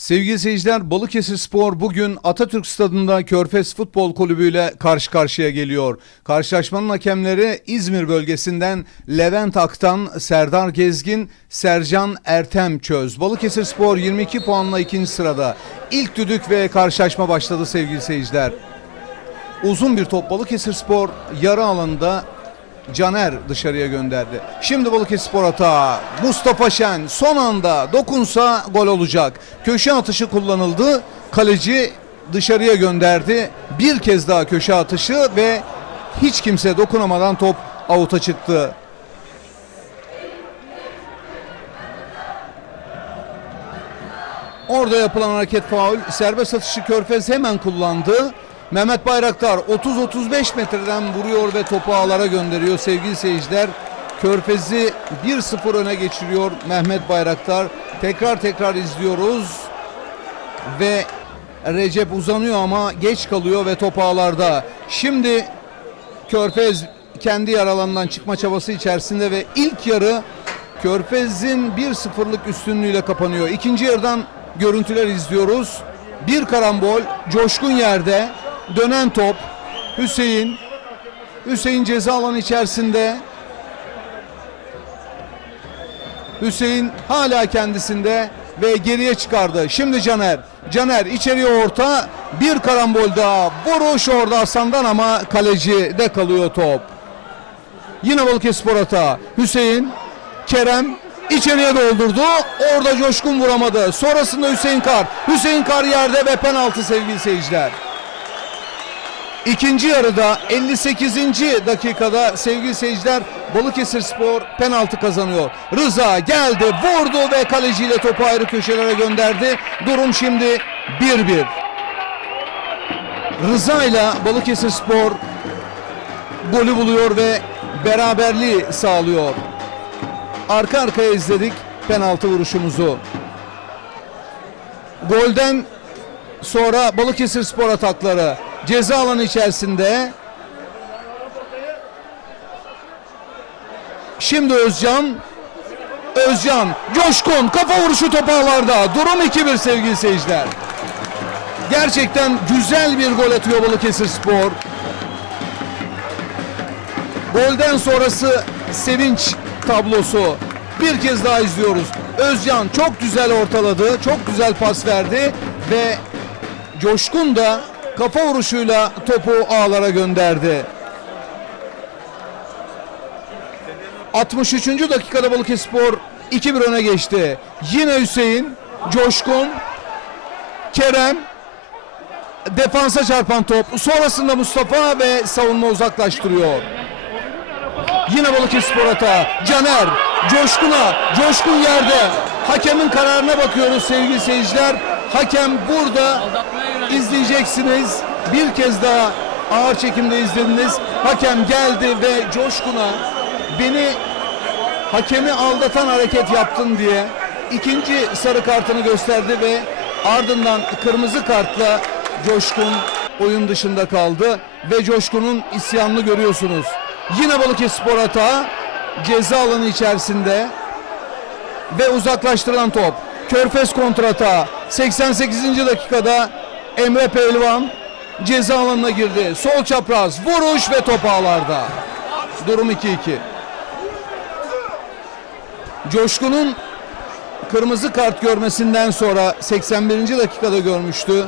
Sevgili seyirciler Balıkesir Spor bugün Atatürk Stadında Körfez Futbol Kulübü ile karşı karşıya geliyor. Karşılaşmanın hakemleri İzmir bölgesinden Levent Aktan, Serdar Gezgin, Sercan Ertem Çöz. Balıkesir Spor 22 puanla ikinci sırada. İlk düdük ve karşılaşma başladı sevgili seyirciler. Uzun bir top Balıkesir Spor yarı alanında Caner dışarıya gönderdi. Şimdi Balıkesir atağı. Mustafa Şen son anda dokunsa gol olacak. Köşe atışı kullanıldı. Kaleci dışarıya gönderdi. Bir kez daha köşe atışı ve hiç kimse dokunamadan top avuta çıktı. Orada yapılan hareket faul. Serbest atışı Körfez hemen kullandı. Mehmet Bayraktar 30-35 metreden vuruyor ve topu ağlara gönderiyor sevgili seyirciler. Körfez'i 1-0 öne geçiriyor Mehmet Bayraktar. Tekrar tekrar izliyoruz. Ve Recep uzanıyor ama geç kalıyor ve top ağlarda. Şimdi Körfez kendi yer alanından çıkma çabası içerisinde ve ilk yarı Körfez'in 1-0'lık üstünlüğüyle kapanıyor. İkinci yarıdan görüntüler izliyoruz. Bir karambol, coşkun yerde, dönen top, Hüseyin, Hüseyin ceza alanı içerisinde. Hüseyin hala kendisinde ve geriye çıkardı. Şimdi Caner. Caner içeriye orta. Bir karambol daha. Vuruş orada Hasan'dan ama kaleci de kalıyor top. Yine Balıkesir hata. Hüseyin, Kerem içeriye doldurdu. Orada Coşkun vuramadı. Sonrasında Hüseyin Kar. Hüseyin Kar yerde ve penaltı sevgili seyirciler. İkinci yarıda 58. dakikada sevgili seyirciler Balıkesir Spor penaltı kazanıyor. Rıza geldi, vurdu ve kaleciyle topu ayrı köşelere gönderdi. Durum şimdi 1-1. Rıza ile Balıkesir Spor golü buluyor ve beraberliği sağlıyor. Arka arkaya izledik penaltı vuruşumuzu. Golden sonra Balıkesir Spor atakları ceza alanı içerisinde. Şimdi Özcan Özcan Coşkun kafa vuruşu top ağlarda. Durum 2-1 sevgili seyirciler. Gerçekten güzel bir gol atıyor Balıkesir Spor. Golden sonrası sevinç tablosu. Bir kez daha izliyoruz. Özcan çok güzel ortaladı, çok güzel pas verdi ve Coşkun da kafa vuruşuyla topu ağlara gönderdi. 63. dakikada Balıkesirspor 2-1 öne geçti. Yine Hüseyin, Coşkun, Kerem, defansa çarpan top. Sonrasında Mustafa ve savunma uzaklaştırıyor. Yine Balıkesir hata. Caner, Coşkun'a, Coşkun yerde. Hakemin kararına bakıyoruz sevgili seyirciler. Hakem burada izleyeceksiniz. Bir kez daha ağır çekimde izlediniz. Hakem geldi ve Coşkun'a beni hakemi aldatan hareket yaptın diye ikinci sarı kartını gösterdi ve ardından kırmızı kartla Coşkun oyun dışında kaldı ve Coşkun'un isyanını görüyorsunuz. Yine Balıkesir hata ceza alanı içerisinde ve uzaklaştırılan top. Körfez kontrata 88. dakikada Emre Pehlivan ceza alanına girdi. Sol çapraz vuruş ve top ağlarda. Durum 2-2. Coşkun'un kırmızı kart görmesinden sonra 81. dakikada görmüştü.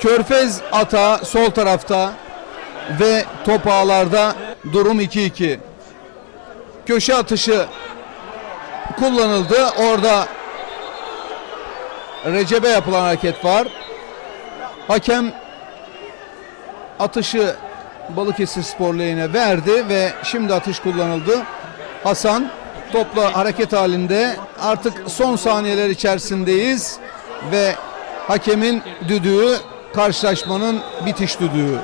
Körfez ata sol tarafta ve top ağlarda durum 2-2. Köşe atışı kullanıldı. Orada Recep'e yapılan hareket var. Hakem atışı Balıkesir Spor lehine verdi ve şimdi atış kullanıldı. Hasan topla hareket halinde artık son saniyeler içerisindeyiz ve hakemin düdüğü karşılaşmanın bitiş düdüğü.